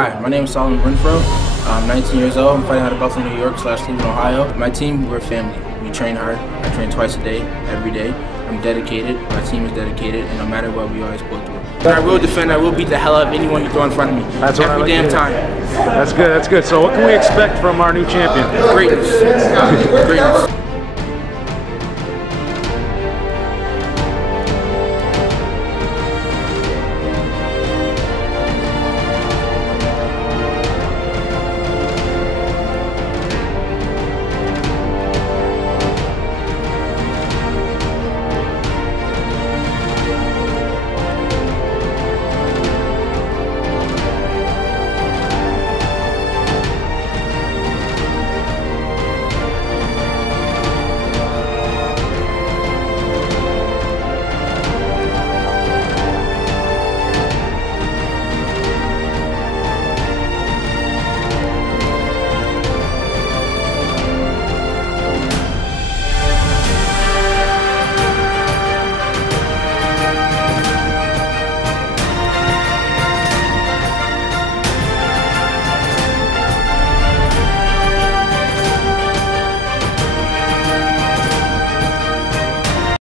Hi, my name is Solomon Renfro. I'm 19 years old. I'm fighting out of Buffalo, New York / Cleveland, Ohio. My team, we're family. We train hard. I train twice a day, every day. I'm dedicated. My team is dedicated, and no matter what, we always pull through. And I will defend. I will beat the hell out of anyone you throw in front of me. That's what every damn time. That's good. That's good. So, what can we expect from our new champion? Greatness. Greatness.